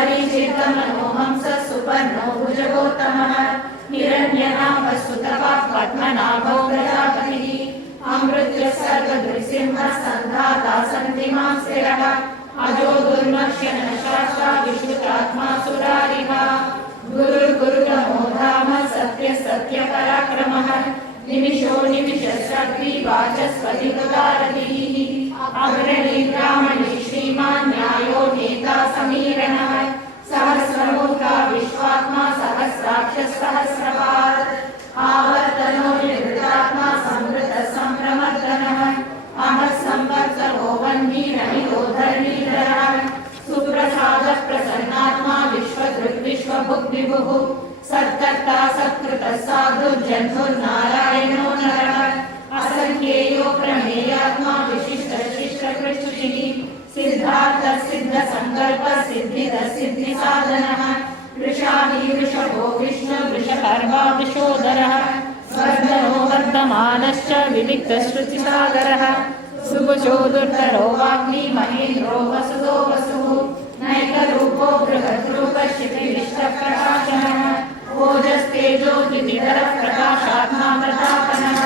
हरिचित्तमनोहंस सुपर्णो भुजगोत्तमः हिरण्यनाभः सुतपाः पद्मनाभो प्रजापतिः अमृतः सर्वदृक्सिंहः सन्धाता सन्धिमां स्थिरः अजो दुर्मक्ष्य नशास्ता विश्रुतात्मा सुरारिः गुरुर्गुरुतमो धाम सत्य सत्य पराक्रमः निमिषो निमिषशक्ति वाचस्पतिगुदारतिः अग्रणी ब्राह्मणी श्रीमान् न्यायो नेता समीरणः सहस्रमूर्धा विश्वात्मा सहस्राक्षः सहस्रपात् आवर्तनो निवृत्तात्मा संवृतः संप्रमर्दनः अमः संवत्सरो वह्नि रहितो धरणीधरः सुप्रसादः प्रसन्नात्मा विश्वदृक् विश्वभुक् विभुः सत्कर्ता सत्कृतः साधुर्जन्मुर्नारायणो नरः असंख्येयो प्रमेयात्मा विशिष्टशिष्टकृच्छुषिः सिद्धार्थः सिद्धसङ्कल्पः सिद्धिदः सिद्धिसाधनः वृषाही वृषभो विष्णु वृषपर्वा वृषोदरः वर्धनो वर्धमानश्च विविक्तश्रुतिसागरः सुभुजो दुर्धरो वाग्मी महेन्द्रो वसुदो वसुः नैकरूपो बृहद्रूपः क्षितिविष्टप्रकाशनः ओजस्तेजो द्विविधरः प्रकाशात्मा प्रतापनः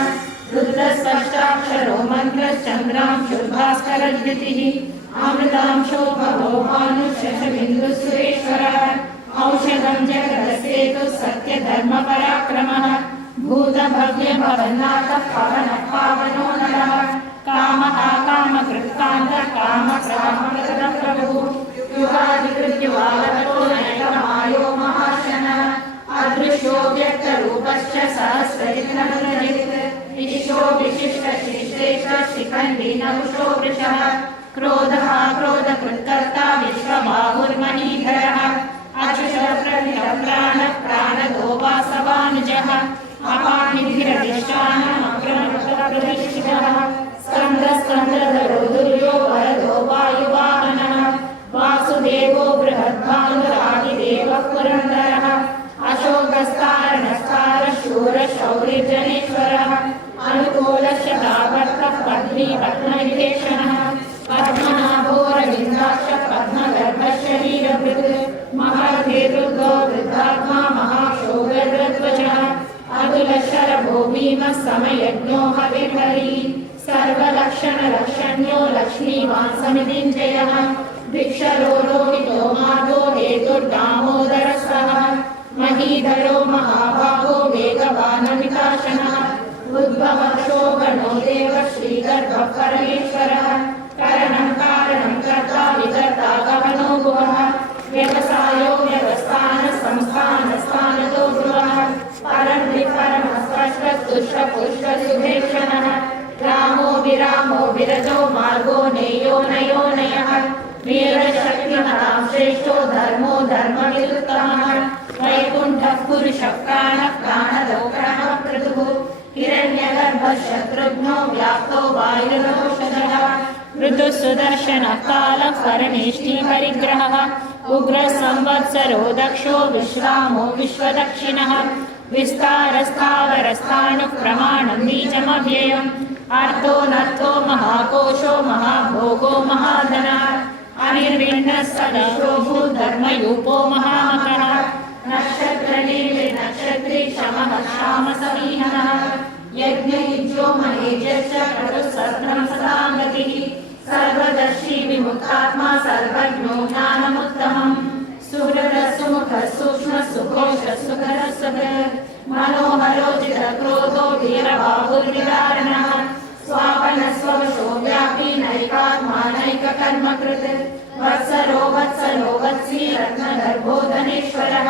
रुद्रस्पष्टाक्षरो मन्त्रश्चन्द्रांशुर्भास्करद्युतिः अमृतांशो भवो भानुशशबिन्दुः सुरेश्वरः औषधं जगदस्तेतुः सत्यधर्मपराक्रमः भूतभव्यभवन्नाथः पवनः पावनो नरः कामः कामकृत्कान्तः कामप्रभुः युगादिकृत्युवागतो नैकमायो महाशनः अदृश्यो व्यक्तरूपश्च सहस्रजित् ईशो विशिष्टशिष्टेष्ट शिखण्डी नकुशो वृषः क्रोधः क्रोधकृत्कर्ता विश्वबाहुर्महीधरः अचुषः प्राणः प्राणदो वासवानुजः अपानिधिरधिष्ठानमग्रमप्रतिष्ठितः स्कन्दस्कन्दधरो दुर्यो वरदो वायुवाहनः वासुदेवो बृहद्भानुरादिदेवः पुरन्दरः अशोकस्तारणस्तारः शूरशौरिजनेश्वरः अनुकूलशतावर्तः पद्मीपद्मविभीषणः पद्मनाभोरविन्दाक्षः पद्मगर्भः शरीरभृत् महर्षिरुद्रो वृद्धात्मा महाशोगर्ध्वजः अतुलशरभो भीमः समयज्ञो हविर्हरिः सर्वलक्षणलक्षण्यो लक्ष्मीवान् समितिञ्जयः भिक्षरो लोहितो मार्गो हेतुर्दामोदरः सः महीधरो महाभागो वेगवानमिताशनः उद्भवः शोभनो देवः श्रीगर्भः परमेश्वरः करणं कारणं कर्ता विकर्ता गहनो गुहः व्यवसायो व्यवस्थानः संस्थानस्थानतो गृहः परं विपरमः स्पष्टस्तुष्टपुष्टसुभेक्षणः रामो विरामो विरजो मार्गो नेयो नयोनयः वीरशक्तिमतां श्रेष्ठो धर्मो धर्मविदुत्तमः वैकुण्ठः पुरुषः प्राणः प्राणदो प्रणः क्रतुः हिरण्यगर्भः शत्रुघ्नो व्याप्तो वायुरौषधः ऋतुः सुदर्शनः कालः परमेष्ठी हरिग्रहः उग्रः संवत्सरो दक्षो विश्रामो विश्वदक्षिणः विस्तारस्थावरस्थाणुः प्रमाणं बीजमव्ययम् अर्थो नर्थो महाकोशो महाभोगो महाधनः अनिर्विण्णः सदशो भूधर्मयूपो महामकः नक्षत्रलीले नक्षत्री शमः श्यामसमीहनः यज्ञयुज्यो महेजश्च क्रतुः सत्रं सदाङ्गतिः सर्वदर्शी विमुक्तात्मा सर्वज्ञो ज्ञानमुत्तमम् सुहृदः सुमुखः सूक्ष्मः सुघोषः सुखरः सुहृत् मनोहरोचितक्रोधो वीरबाहुर्विदारणः स्वापनः स्ववशो व्यापी नैकात्मा नैककर्मकृत् वत्सरो वत्सलो वत्सी रत्नगर्भो धनेश्वरः